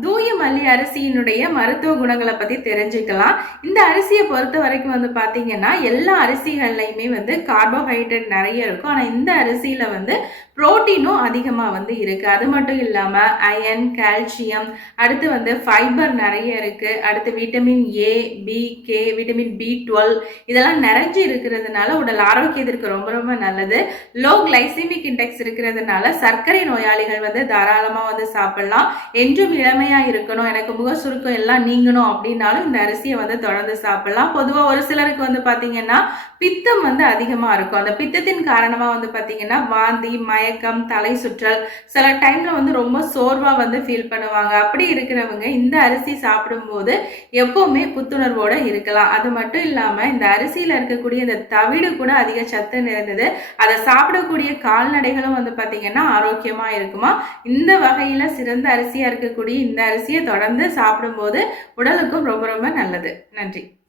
தூய மல்லி அரிசியினுடைய மருத்துவ குணங்களை பத்தி தெரிஞ்சுக்கலாம். இந்த அரிசியை பொறுத்த வரைக்கும் பாத்தீங்கன்னா எல்லா அரிசிகள்லையுமே கார்போஹைட்ரேட் நிறைய இருக்கும். ஆனா இந்த அரிசியில புரோட்டீனும் அதிகமா இருக்கு. அது மட்டும் இல்லாம அயன், கால்சியம், அடுத்து ஃபைபர் நிறைய இருக்கு. அடுத்து vitamin A, B, K, vitamin B12 இதெல்லாம் நிறைஞ்சு இருக்கிறதுனால உடல் ஆரோக்கியத்திற்கு ரொம்ப ரொம்ப நல்லது. லோ கிளைசிமிக் இண்டெக்ஸ் இருக்கிறதுனால சர்க்கரை நோயாளிகள் தாராளமா சாப்பிடலாம். என்றும் இளமையா இருக்கணும், எனக்கு முக சுருக்கம் எல்லாம் நீங்கணும் அப்படின்னாலும் இந்த அரிசியை தொடர்ந்து சாப்பிடலாம். பொதுவா ஒரு சிலருக்கு பாத்தீங்கன்னா பித்தம் அதிகமா இருக்கும். அந்த பித்தத்தின் காரணமா பாத்தீங்கன்னா வாந்தி, மயக்கம், தலை சுற்றல், சில டைம்ல ரொம்ப சோர்வா ஃபீல் பண்ணுவாங்க. அப்படி இருக்கிறவங்க இந்த அரிசி சாப்பிடும்போது எப்பவுமே புத்துணர்வோட இருக்கலாம். அது மட்டும் இல்லாம இந்த அரிசியில இருக்கக்கூடிய இந்த தவிடு கூட அதிக சத்து நிறைந்தது. அதை சாப்பிடக்கூடிய கால்நடைகளும் பாத்தீங்கன்னா ஆரோக்கியமா இருக்குமா. இந்த வகையில சிறந்த அரிசியா இருக்கக்கூடிய இந்த அரிசியை தொடர்ந்து சாப்பிடும்போது உடலுக்கும் ரொம்ப ரொம்ப நல்லது. நன்றி.